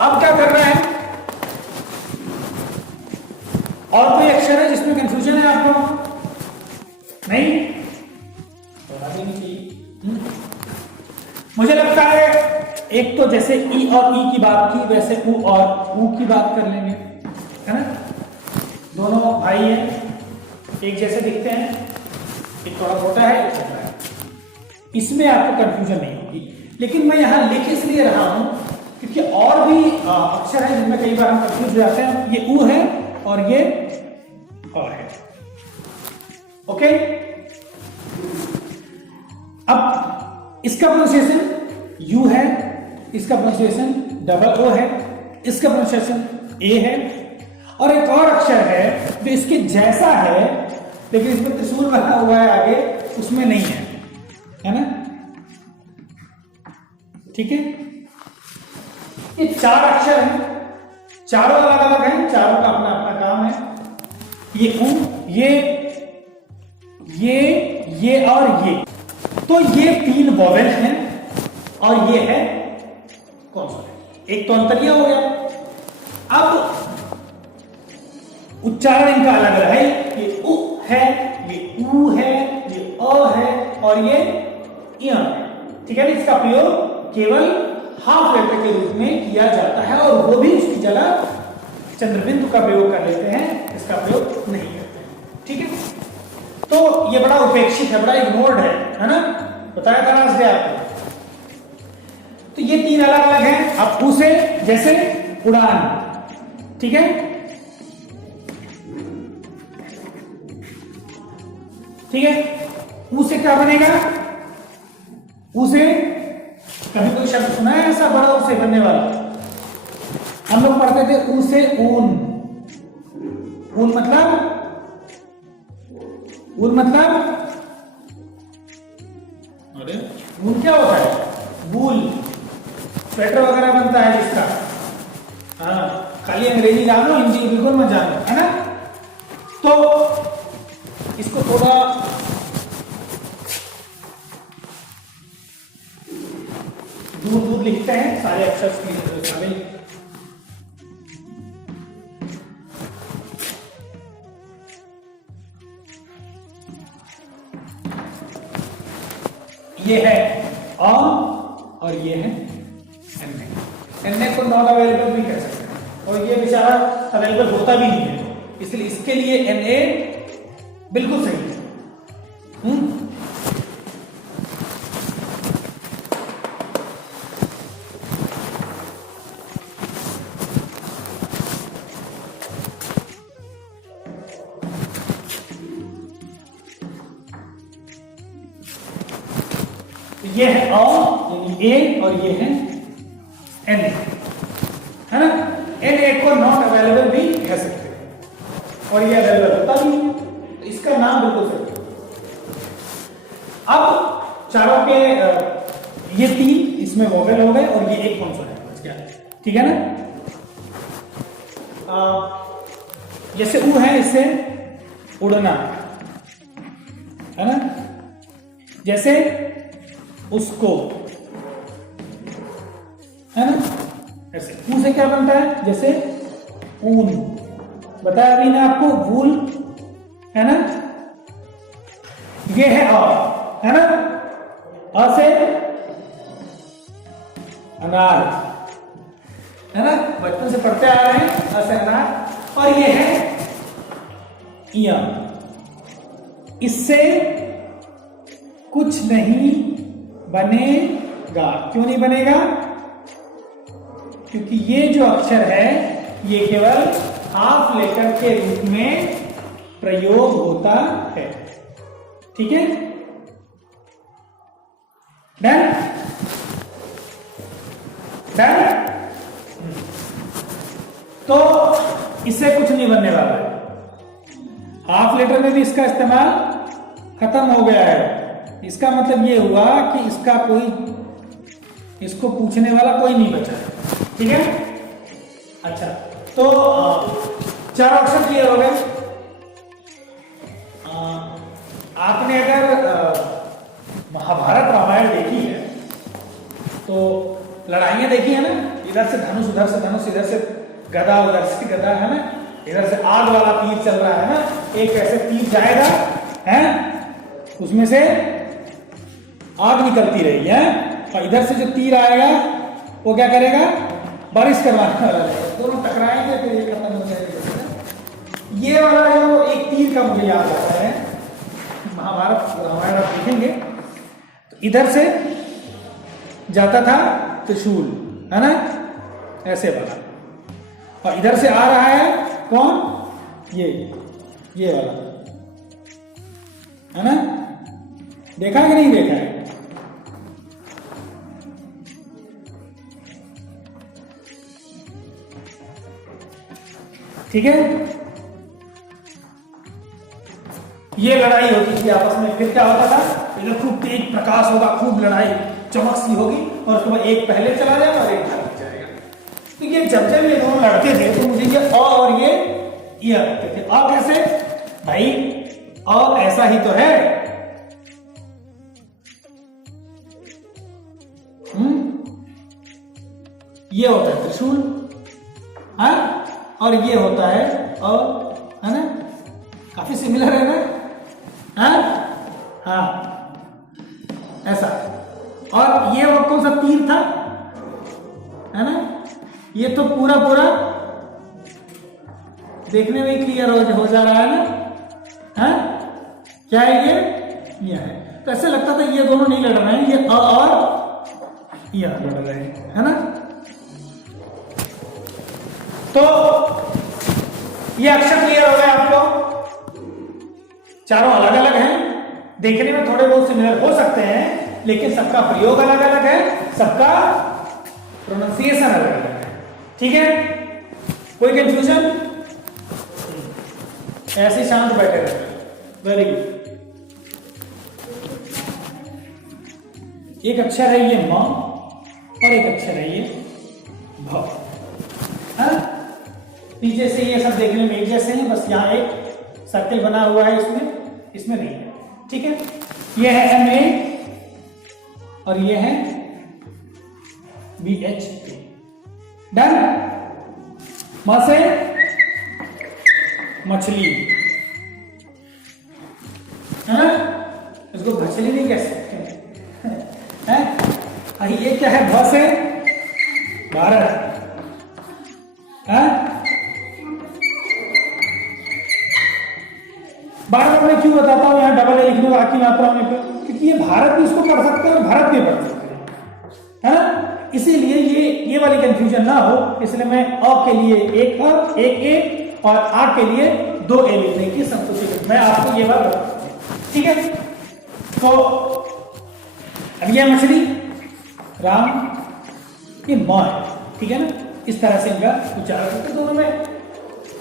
अब क्या करना है, और कोई अक्षर है जिसमें कंफ्यूजन है आपको? नहीं, मुझे लगता है एक तो जैसे ई और ई की बात की, वैसे ऊ और ऊ की बात कर लेंगे, है ना? दोनों भाई हैं, एक जैसे दिखते हैं, एक थोड़ा छोटा है, एक छोटा है, इसमें आपको कंफ्यूजन नहीं होगी। लेकिन मैं यहां लिख इसलिए रहा हूं क्योंकि और भी अक्षर है जिनमें कई बार हम कंफ्यूज हो जाते हैं। ये ऊ है और ये और है। ओके, अब इसका प्रोनाउंसिएशन यू है, इसका प्रोनाउंसिएशन डबल ओ है, इसका प्रोनाउंसिएशन ए है, और एक और अक्षर है जो इसके जैसा है लेकिन इसमें त्रिशूल बना हुआ है आगे, उसमें नहीं है ना? ठीक है, ये चार अक्षर हैं, चारों अलग अलग हैं, चारों का अपना अपना काम है। ये ऊ, ये और ये, तो ये तीन वोवेल हैं और ये है कॉन्सोनेंट। एक तो अंतरिया हो गया। अब उच्चारण इनका अलग अलग है, ये उ है, ये ऊ है, ये अ है और ये य है। ठीक है, इसका प्रयोग केवल हाफ लेटर के रूप में किया जाता है और वो भी उसकी जगह चंद्रबिंदु का प्रयोग कर लेते हैं, इसका प्रयोग नहीं करते हैं। ठीक है, तो ये बड़ा उपेक्षित है, बड़ा इग्नोर्ड है ना? बताया था ना से आपको। तो ये तीन अलग अलग हैं। अब ऊ से जैसे उड़ान, ठीक है, ठीक है, ऊ से क्या बनेगा? ऊ से कभी कोई शब्द सुना है ऐसा बड़ा ऊ से बनने वाला? हम लोग पढ़ते थे ऊ से ऊन। ऊन मतलब अरे ऊन क्या होता है? वूल, स्वेटर वगैरह बनता है जिसका। हाँ, खाली अंग्रेजी जानो, हिंदी बिल्कुल मत जानो, है ना? तो इसको थोड़ा दूर दूर लिखते हैं, सारे अक्षर शामिल। ये है अ और ये है एन ए। एन ए को नॉट अवेलेबल भी कह सकते हैं और ये बेचारा अवेलेबल होता भी नहीं है, इसलिए इसके लिए एन ए बिल्कुल सही है। ये है अ यानी ए और ये है एन, है ना? एन ए को नॉट अवेलेबल भी कह सकते हैं और ये अवेलेबल होता भी है, तो इसका नाम बिल्कुल सही है। अब चारों के ये तीन इसमें वोवेल हो गए और ये एक कॉन्सोनेंट बच गया। ठीक है ना? जैसे ऊ है, इससे उड़ना, है ना? जैसे उसको, है ना? ऐसे ऊ से क्या बनता है? जैसे ऊन, बताया अभी ना आपको, वूल, है ना? ये है अ, है ना? अ से अनार, है ना? बचपन से पढ़ते आ रहे हैं, अ से अनार। और ये है इया, इससे कुछ नहीं बनेगा। क्यों नहीं बनेगा? क्योंकि ये जो अक्षर है ये केवल हाफ लेटर के रूप में प्रयोग होता है। ठीक है, डन डन। तो इससे कुछ नहीं बनने वाला है, हाफ लेटर में भी इसका इस्तेमाल खत्म हो गया है। इसका मतलब ये हुआ कि इसका कोई, इसको पूछने वाला कोई नहीं बचा है। ठीक है, अच्छा, तो चार अक्षर क्लियर हो गए। आपने अगर महाभारत रामायण देखी है तो लड़ाइयां देखी है ना, इधर से धनुष, उधर से धनुष, इधर से गदा, उधर से गदा, है ना। इधर से आग वाला तीर चल रहा है ना, एक ऐसे तीर जाएगा है, उसमें से आग निकलती रही है, और इधर से जो तीर आएगा वो क्या करेगा, बारिश करवाने वाला रहेगा। दोनों टकराएंगे फिर ये खत्म हो जाएगा। ये वाला जो एक तीर का मुझे याद आता है, महाभारत रामायण आप देखेंगे तो इधर से जाता था त्रिशूल, है ना, ऐसे वाला, और इधर से आ रहा है कौन, ये वाला, है ना। देखा कि नहीं देखा है? ठीक है, ये लड़ाई होती थी आपस में। फिर क्या होता था, इधर खूब तेज प्रकाश होगा, खूब लड़ाई चमक सी होगी, और उसके बाद एक पहले चला जाएगा और एक भाग जाएगा। तो ये जब ये दोनों लड़ते थे तो मुझे ये अ और ये लगते थे। अ कैसे भाई, अ ऐसा ही तो है, ये होता है त्रिशूल, हाँ, और ये होता है अ, है ना, काफी सिमिलर है ना, हाँ, ऐसा। और ये वो कौन सा तीर था, है ना, ये तो पूरा देखने में क्लियर हो जा रहा है ना, हाँ, क्या है ये है। तो ऐसे लगता था ये दोनों नहीं लड़ रहे हैं, ये अ और ये लड़ रहे हैं, है ना। तो ये अक्षर क्लियर हो गए आपको, चारों अलग अलग हैं, देखने में थोड़े बहुत सिमिलर हो सकते हैं, लेकिन सबका प्रयोग अलग अलग है, सबका प्रोनाउंसिएशन अलग अलग है। ठीक है, कोई कंफ्यूजन? ऐसे शांत बैठे रहते। Very good. एक अक्षर है ये म, और एक अक्षर है ये भ, हाँ? पीछे से ये सब देखने में एक जैसे हैं, बस यहाँ एक सर्कल बना हुआ है, इसमें नहीं है। ठीक है, ये है MA और ये है BH। डन। म से मछली, है ना, इसको मछली नहीं कह सकते हैं। ये क्या है, भ से भारत, बार बार मैं क्यों बताता हूं यहाँ डबल ए लिखने को आखिरी मात्रा में, क्योंकि ये भारत भी इसको पढ़ सकते हैं और भारत भी पढ़ सकते हैं, है ना। इसीलिए ये वाली कंफ्यूजन ना हो, इसलिए मैं अ के लिए एक अ, एक ए, और आ के लिए 2 ए लिखने की संतुष्टि मैं आपको ये बात बताता हूं। ठीक है, तो अब ये मछली, राम, ये म है, ठीक है ना। इस तरह से इनका उच्चारण करते, दोनों में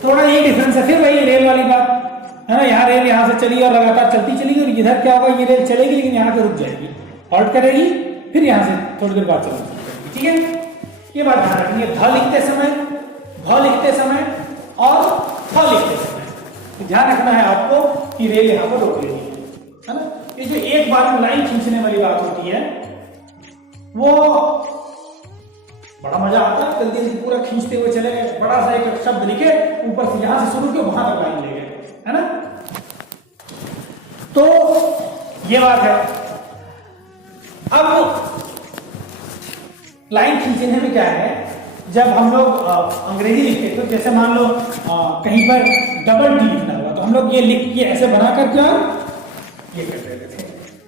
थोड़ा ही डिफरेंस है। फिर वही रेल वाली बात है ना, यहाँ रेल यहाँ से चली और लगातार चलती चलेगी, और इधर क्या होगा, ये रेल चलेगी लेकिन यहाँ पे रुक जाएगी, हॉल्ट करेगी, फिर यहाँ से थोड़ी देर बाद चलना शुरू करेगी। ठीक है, ये बात ध्यान रखनी है। ध लिखते समय, भ लिखते समय और थ लिखते समय ध्यान रखना है आपको कि रेल यहाँ पर रोक लेगी, है ना। ये जो एक बार में लाइन खींचने वाली बात होती है, वो बड़ा मजा आता है। जल्दी जल्दी पूरा खींचते हुए चले गए, बड़ा सा एक शब्द लिखे, ऊपर से यहां से शुरू किया, वहां तक लाइन ले गए, है ना। तो ये बात है। अब लाइन खींचने में क्या है, जब हम लोग अंग्रेजी लिखते तो जैसे मान लो कहीं पर डबल टी लिखना हुआ, तो हम लोग ये लिख के ऐसे बना करके ये कर देते थे,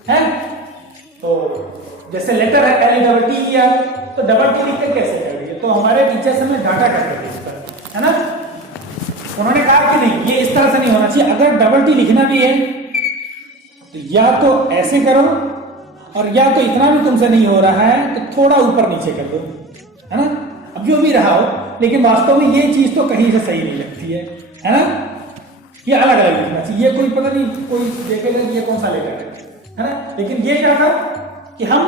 हैं। तो जैसे लेटर है पहले डबल टी किया, तो डबल टी लिख के कैसे कर दिए, तो हमारे टीचर्स हमें डाटा करते थे इस पर, है ना। उन्होंने कहा कि नहीं, ये इस तरह से नहीं होना चाहिए, अगर डबल टी लिखना भी है तो या तो ऐसे करो, और या तो इतना भी तुमसे नहीं हो रहा है तो थोड़ा ऊपर नीचे कर दो, है ना। अब जो भी रहा हो, लेकिन वास्तव में ये चीज तो कहीं से सही नहीं लगती है ना। ये अलग अलग लिखना चाहिए, कोई पता नहीं, कोई देखेगा ये कौन सा लेटर है ना। लेकिन ये क्या था कि हम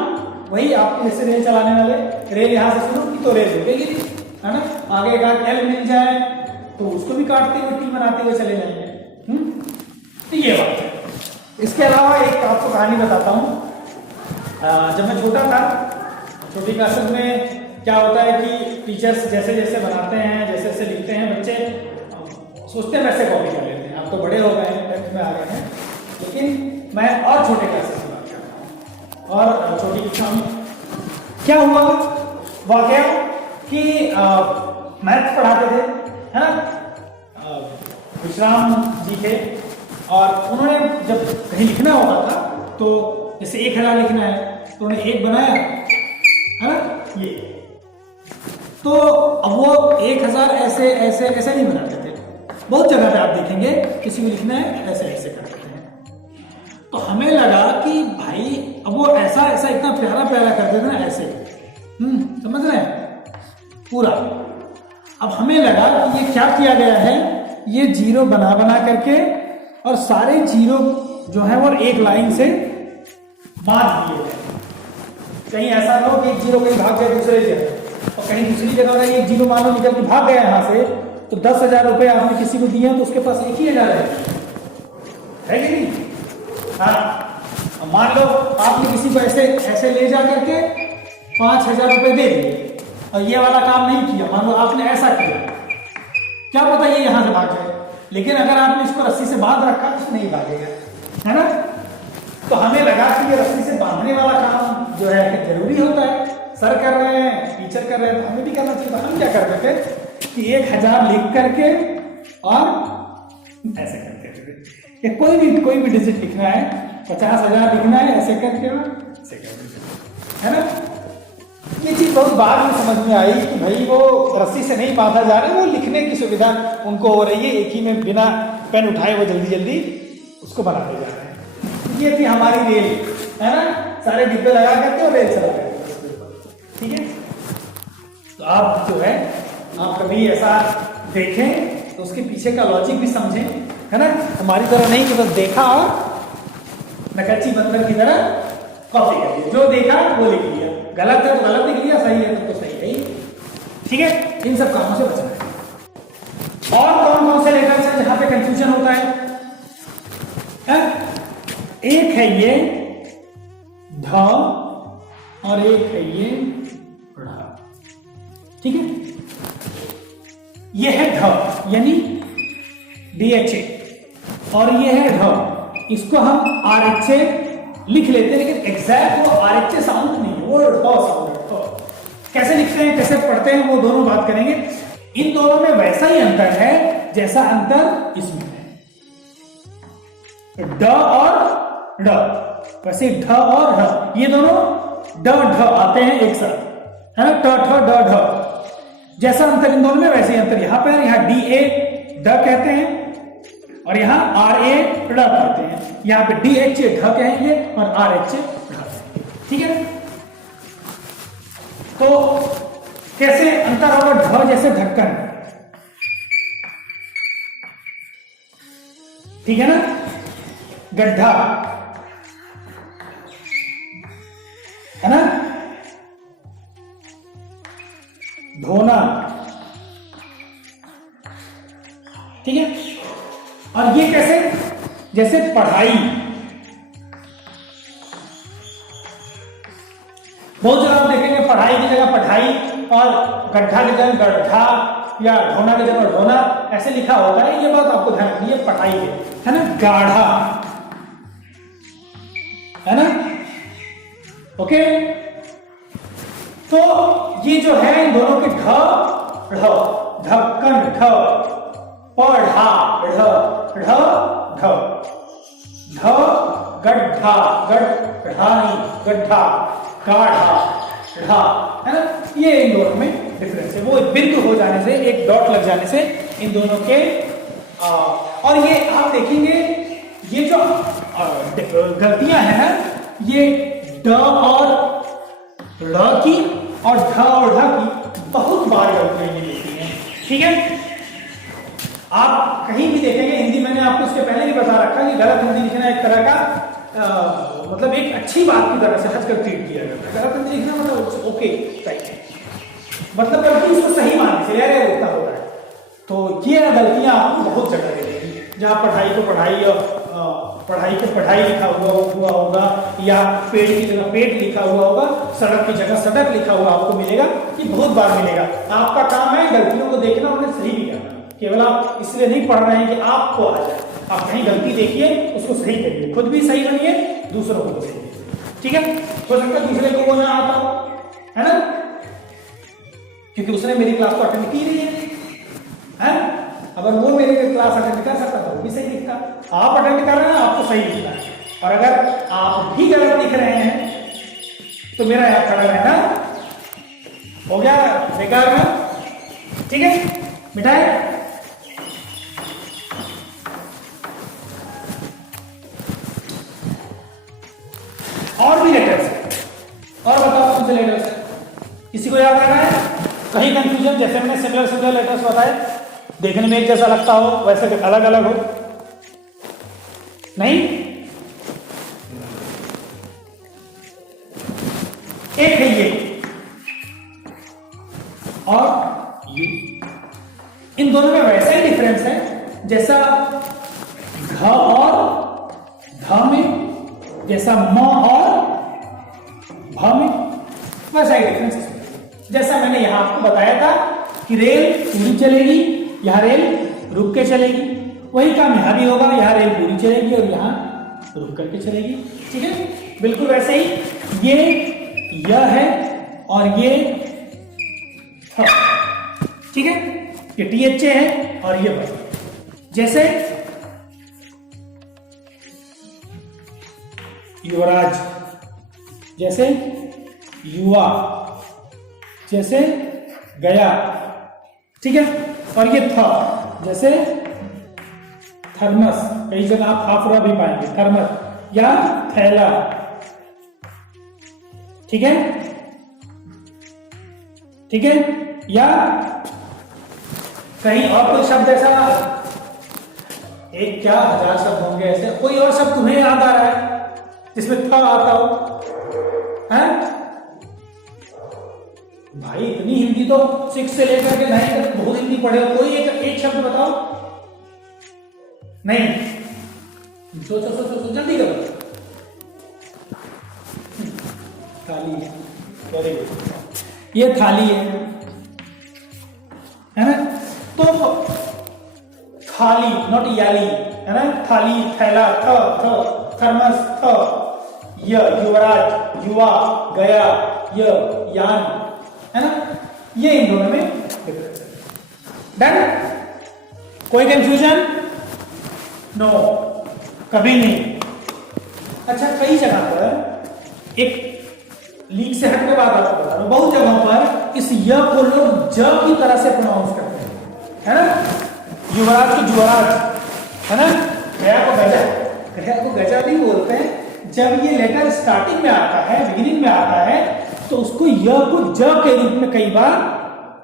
वही आपके जैसे रेल चलाने वाले, रेल यहां से शुरू की तो रेल रुकेगी, है ना। आगे का एल मिल जाए तो उसको भी काटते हुए टी बनाते हुए चले जाएंगे। तो ये बात है। इसके अलावा एक आपको कहानी बताता हूं। जब मैं छोटा था, छोटी क्लासेस में क्या होता है कि टीचर्स जैसे जैसे बनाते हैं, जैसे जैसे लिखते हैं, बच्चे सोचते हैं वैसे कॉपी कर लेते हैं। आप तो बड़े हो गए हैं, 10th में आ गए हैं, लेकिन मैं और छोटे क्लासेस की बात कर रहा हूँ और छोटी कक्षा में क्या हुआ वाकया कि मैथ पढ़ाते थे, है ना, विश्राम जी थे, और उन्होंने जब कहीं लिखना होता था तो जैसे 1000 लिखना है तो उन्होंने एक बनाया, है ना, ये। तो अब वो 1000 ऐसे ऐसे ऐसे नहीं बनाते थे। बहुत जगह पे आप देखेंगे किसी को लिखना है ऐसे ऐसे कर देते हैं। तो हमें लगा कि भाई अब वो ऐसा ऐसा इतना प्यारा प्यारा कर देते ना ऐसे, समझ रहे हैं पूरा। अब हमें लगा कि ये क्या किया गया है, ये जीरो बना बना करके और सारे जीरो जो है वो एक लाइन से बांध दिए गए। कहीं ऐसा ना हो कि एक जीरो कहीं भाग गया दूसरे जगह, और कहीं दूसरी जगह में एक जीरो मान लो निकल के भाग गया यहां से, तो 10,000 रुपए आपने किसी को दिए तो उसके पास एक ही 1000 है कि नहीं? हाँ, मान लो आपने किसी को ऐसे ऐसे ले जा करके 5,000 रुपए दे दिए और ये वाला काम नहीं किया, मान लो आपने ऐसा किया, क्या पता ये यहां से भाग जाए, लेकिन अगर आपने इसको रस्सी से बांध रखा तो नहीं भागेगा, है ना। तो हमें लगा कि ये रस्सी से बांधने वाला काम जो है जरूरी होता है, सर कर रहे हैं, टीचर कर रहे हैं, तो हमें भी करना चाहिए। हम क्या करते थे कि 1000 लिख करके और ऐसे करते थे कि कोई भी डिजिट लिखना है, 50,000 लिखना है, ऐसे करके ऐसे करते, है ना। ये चीज बहुत बाद में समझ में आई कि भाई वो रस्सी से नहीं बांधा जा रहा है, वो लिखने की सुविधा उनको हो रही है, एक ही में बिना पेन उठाए वो जल्दी जल्दी उसको बनाते जा रहे हैं। ये थी हमारी रेल, है ना, सारे डिब्बे लगा करके और रेल चला करके, ठीक है। तो आप जो है आप कभी ऐसा देखें तो उसके पीछे का लॉजिक भी समझें, है ना। हमारी तरह नहीं कि बस देखा और नकच्ची बंदर की तरह कॉपी कर लिया, जो देखा वो लिख लिया, गलत है तो गलत लिख लिया, सही है तो सही है, ठीक है। इन सब कामों से बचना है। और कौन कौन से लेटर्स हैं जहां पे कंफ्यूजन होता है? एक है ये ध और एक है ये ढ़, ठीक है। ये है ध यानी DHA और ये है ढ, इसको हम RHA लिख लेते हैं, लेकिन एग्जैक्ट वो RHA साउंड नहीं है, वो ढ साउंड है। कैसे लिखते हैं, कैसे पढ़ते हैं, वो दोनों बात करेंगे। इन दोनों में वैसा ही अंतर है जैसा अंतर इसमें है, ड और ड, वैसे ढ और ढ, ये दोनों ड ढ आते हैं एक साथ, है ना, ट ठ ड ढ। जैसा अंतर इन दोनों में वैसे ही अंतर यहां पर, यहां DA ड कहते हैं और यहां RA ड कहते हैं, यहां पे DHA ढ कहेंगे और RHA ढ, ठीक है। तो कैसे अंतर होगा? ढ जैसे ढक्कन, ठीक है ना, गड्ढा, है ना, धोना, ठीक है। और ये कैसे? जैसे पढ़ाई, बहुत जगह आप देखेंगे पढ़ाई की जगह पढ़ाई और गड्ढा की जगह गड्ढा या ढोना की जगह ढोना ऐसे लिखा होता है। ये बात आपको ध्यान रखनी है, पढ़ाई है ना, गाढ़ा, है ना, ओके। तो ये जो है इन दोनों के ढ ढ, ढक्कन ढ, पढ़ा ढ ढ ढ, ढ गड्ढा गड्ढाई गड्ढा, गाढ़ा ढा, है ना। ये इन दोनों में डिफरेंस है, वो बिंदु हो जाने से, एक डॉट लग जाने से इन दोनों के और ये आप देखेंगे ये जो गलतियां हैं ना, ये ड और ड़ की और ढ और ढ की बहुत बार गलतियां ये लिखी हैं, ठीक है। आप कहीं भी देखेंगे हिंदी, मैंने आपको इसके पहले भी बता रखा कि गलत हिंदी लिखना एक तरह का मतलब एक अच्छी बात की तरह से हटकर ट्रीट किया जाता है। गलत हिंदी लिखना मतलब ओके, मतलब गलती उसको सही मानने से यार होता है। तो ये गलतियां आपको बहुत जगह देंगी, जहां पढ़ाई को पढ़ाई और पढ़ाई के पढ़ाई लिखा हुआ होगा, या पेड़ की जगह पेड़ लिखा हुआ होगा, सड़क की जगह सड़क लिखा हुआ आपको मिलेगा। ये बहुत बार मिलेगा। आपका काम है गलतियों को देखना, उन्हें सही भी करना। केवल आप इसलिए नहीं पढ़ रहे हैं कि आपको आ जाए, आप कहीं गलती देखिए उसको सही करिए, खुद भी सही बनिए, दूसरों को भी सही। ठीक है, हो सकता है दूसरे को वो ना आता हो, है ना, क्योंकि उसने मेरी क्लास को अटेंड की नहीं है। अगर वो मेरी क्लास अटेंड कर सकता तो वो भी सही लिखता। आप अटेंड कर रहे हैं, आपको सही लिखना है, और अगर आप भी गलत लिख रहे हैं तो मेरा यहाँ खड़ा रहना हो गया बेकार में। ठीक है मिठाई, और भी लेटर्स है, और बताओ कौन से लेटर्स है, किसी को याद आ रहा है? कहीं कंफ्यूजन? जैसे मैंने सिमिलर लेटर्स बताए, देखने में एक जैसा लगता हो, वैसे अलग अलग हो, नहीं? एक है ये और ये, इन दोनों में वैसा ही डिफरेंस है जैसा घ और ध में, जैसा म और भ में, वैसा ही डिफरेंस है। जैसा मैंने यहां आपको बताया था कि रेल पूरी चलेगी, यहां रेल रुक के चलेगी, वही काम यहां भी होगा, यहां रेल पूरी चलेगी और यहां रुक करके चलेगी। ठीक है, बिल्कुल वैसे ही ये यह है और ये थ। ठीक है, ये TH है और ये ब। जैसे युवराज, जैसे युवा, जैसे गया। ठीक है, और ये था जैसे थर्मस, कई जगह आप हाफरा भी पाएंगे, थर्मस या थैला। ठीक है, ठीक है, या कहीं और कोई शब्द ऐसा, एक क्या हजार शब्द होंगे ऐसे, कोई और शब्द तुम्हें याद आ रहा है जिसमें था आता हो? है भाई, इतनी हिंदी तो 6 से लेकर के 9 तक बहुत हिंदी पढ़े हो, कोई एक शब्द बताओ। नहीं, सोचो सोचो सोचो, जल्दी करो। थाली है, वेरी गुड, ये थाली है ना? तो थाली नॉट याली, है ना? थाली, थैला, थर्मस, युवराज, युवा, गया, यान, है ना? ये इन दोनों में डिफरेंस है। डन? कोई कंफ्यूजन? नो, कभी नहीं। अच्छा, कई जगह पर एक लीक से हटने बात आपको बता रहा हूं, बहुत जगहों पर इस य को लोग ज की तरह से प्रोनाउंस करते हैं, है ना? युवराज को जुवराज, है ना? गया को गजा, गया को गजा नहीं बोलते हैं। जब ये लेटर स्टार्टिंग में आता है, बिगिनिंग में आता है, तो उसको य को ज के रूप में कई बार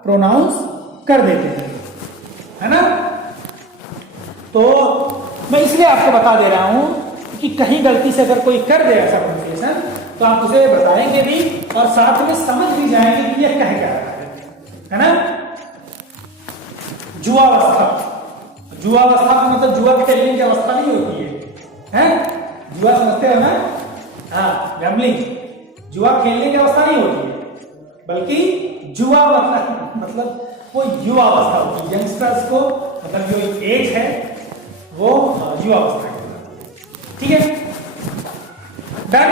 प्रोनाउंस कर देते हैं, है ना? तो मैं इसलिए आपको बता दे रहा हूं कि कहीं गलती से अगर कोई कर दे ऐसा प्रोनाउंसिएशन, तो आप उसे बताएंगे भी और साथ में समझ भी जाएंगे कि यह कह क्या रहा है ना? जुआवस्था, जुआवस्था का मतलब जुआ खेलने की अवस्था नहीं होती है? जुआ समझते हो ना? हाँ, गैम्बलिंग, जुआ खेलने की अवस्था नहीं होती है, बल्कि जुआ मतलब वो युवा अवस्था होती है। यंगस्टर्स को मतलब जो एज है वो युवा अवस्था है। ठीक है, डन?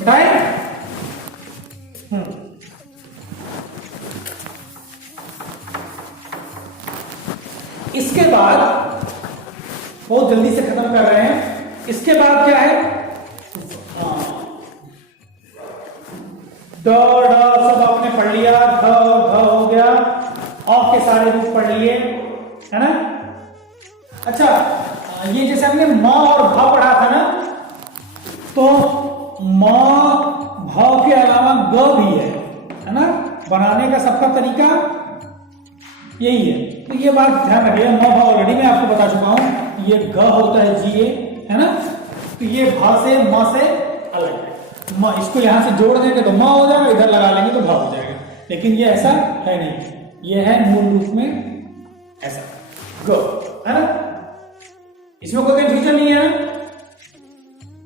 बताए? इसके बाद बहुत जल्दी से खत्म कर रहे हैं। इसके बाद क्या है? ड ड सब आपने पढ़ लिया, ध ध हो गया, औ के सारे रूप पढ़ लिए, है ना? अच्छा, ये जैसे हमने म और भ पढ़ा था ना, तो म भ के अलावा ग भी है ना? बनाने का सबका तरीका यही है। तो ये बात ध्यान रखिएगा, म भ ऑलरेडी मैं आपको बता चुका हूं, ये ग होता है GA, है ना? तो ये भ से म से अलग है। म इसको यहां से जोड़ देंगे तो म हो जाएगा, इधर लगा लेंगे तो भ हो जाएगा, लेकिन ये ऐसा है नहीं, ये है मूल रूप में ऐसा ग, है ना? इसमें कोई कंफ्यूजन नहीं है।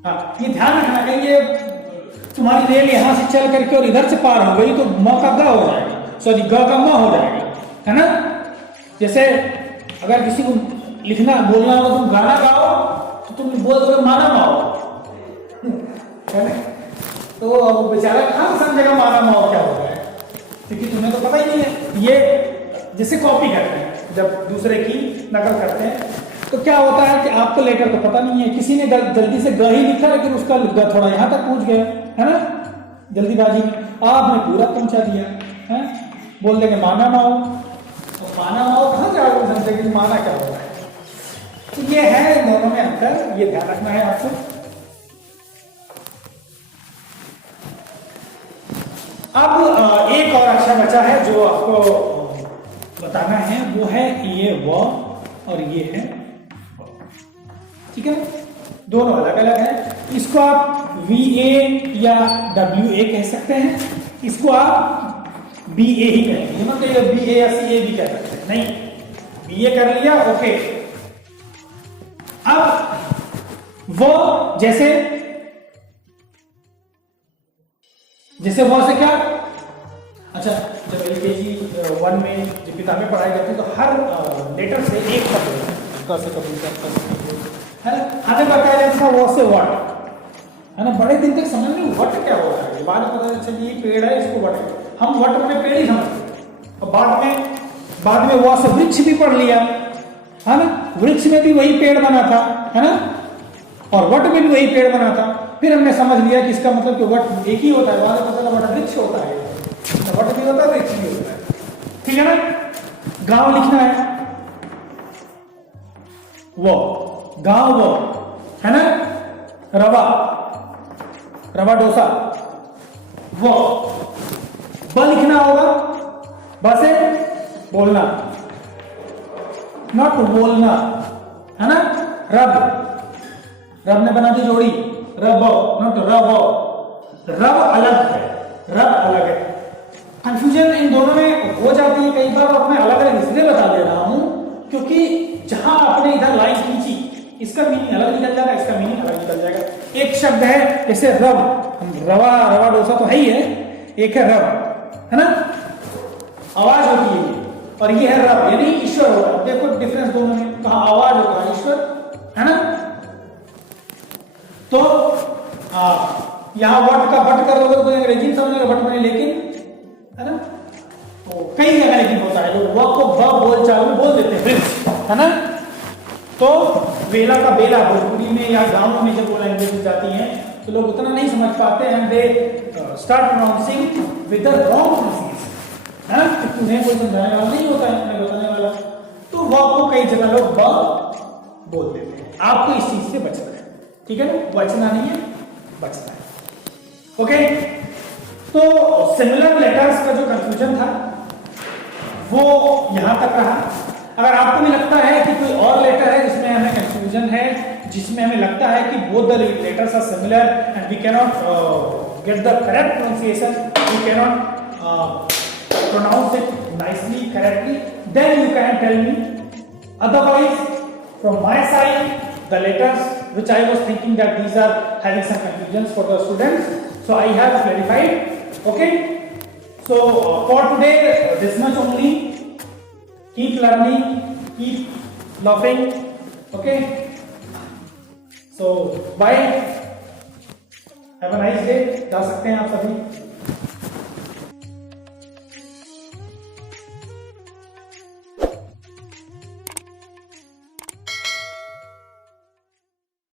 हाँ, ये ध्यान रखना कहीं ये तुम्हारी रेल यहां से चल करके और इधर से पार हो गई तो म का ग हो जाएगा, सॉरी ग का म हो जाएगा, है ना। जैसे अगर किसी को लिखना बोलना हो तुम गाना गाओ तो तुम बोल दो माना माओ, है ना। तो अब बेचारा कहां समझेगा माना माओ क्या होता है, क्योंकि तुम्हें तो पता ही नहीं है। ये जैसे कॉपी करते हैं, जब दूसरे की नकल करते हैं तो क्या होता है कि आपको लेटर तो पता नहीं है, किसी ने जल्दी से ग ही लिखा लेकिन उसका ग थोड़ा यहां तक पहुंच गया, है ना, जल्दीबाजी में आपने पूरा पहुंचा दिया है। बोल देंगे माना माओ, और माना माओ कहां से आपको समझेंगे कि माना क्या होता है। तो ये है दोनों में अंतर, ये ध्यान रखना है आपको। अब एक और अक्षर बचा है जो आपको बताना है, वो है ये व और ये है, ठीक है। दोनों अलग अलग है। इसको आप VA या WA कह सकते हैं, इसको आप BA ही कहेंगे, ना कि BA या CA भी कह सकते हैं, नहीं BA कर लिया, ओके। अब वो जैसे वो से क्या, अच्छा जब LKG 1 में जब किताबें पढ़ाई जाती तो हर लेटर से एक शब्द से कबूतर है ना, हमें बताया जाता था वो से व्हाट, है ना। बड़े दिन तक समझ नहीं व्हाट क्या होता है, बाद में पता चलिए ये पेड़ है इसको व्हाट है, हम व्हाट में पेड़ ही समझते। और बाद में वो से वृक्ष भी पढ़ लिया, है ना, वृक्ष में भी वही पेड़ बना था, है ना, और वट में भी वही पेड़ बना था। फिर हमने समझ लिया कि इसका मतलब कि वट एक ही होता है, बाद में पता चला वट वृक्ष होता है, वट भी होता है वृक्ष भी होता है, ठीक है ना। गांव लिखना है, वो गांव वो, है ना। रवा डोसा, वो ब लिखना होगा, बसे बोलना, नॉट बोलना, है ना। रब ने बना दी जोड़ी, रब नॉट रब अलग है, रब अलग है। कंफ्यूजन इन दोनों में हो जाती है कई बार, और मैं अलग अलग इसलिए बता दे रहा हूं क्योंकि जहां आपने इधर लाइन खींची इसका मीनिंग अलग निकल जाएगा, इसका मीनिंग अलग निकल जाएगा। एक शब्द है जैसे रब, रवा डोसा तो है ही है, एक है रब, है ना, आवाज होती है, और ये है रब यानी ईश्वर होगा। देखो डिफरेंस दोनों में, कहा आवाज होगा ईश्वर, है ना। तो यहां वट का बट कर लोगे तो अंग्रेजी समझेगा बट में, लेकिन है ना, तो कई जगह लेकिन होता है लोग व को ब बोल चाल में बोल देते हैं वृक्ष, है ना। तो वेला का बेला भोजपुरी में या गांव में जब वो लैंग्वेज जाती है तो लोग उतना नहीं समझ पाते हैं, they start pronouncing with the wrong pronunciation, है ना। तुम्हें कोई समझाने वाला नहीं होता है, तुम्हें बताने वाला, तो व को कई जगह लोग ब बोल देते हैं। आपको इस चीज से बचना है, ठीक है ना, बचना नहीं है, बचना है, ओके। तो सिमिलर लेटर्स का जो कंफ्यूजन था वो यहां तक रहा। अगर आपको भी लगता है कि कोई और लेटर है जिसमें हमें कंफ्यूजन है, जिसमें हमें लगता है कि both the letters are similar and we can not get the correct pronunciation, we can not pronounce it nicely, correctly, then you can tell me. Otherwise, from my side, the letters which I was thinking that these are having some confusions for the students, so I have clarified. Okay. So for today, this much only. Keep learning, keep laughing. Okay. So bye. Have a nice day. जा सकते हैं आप सभी.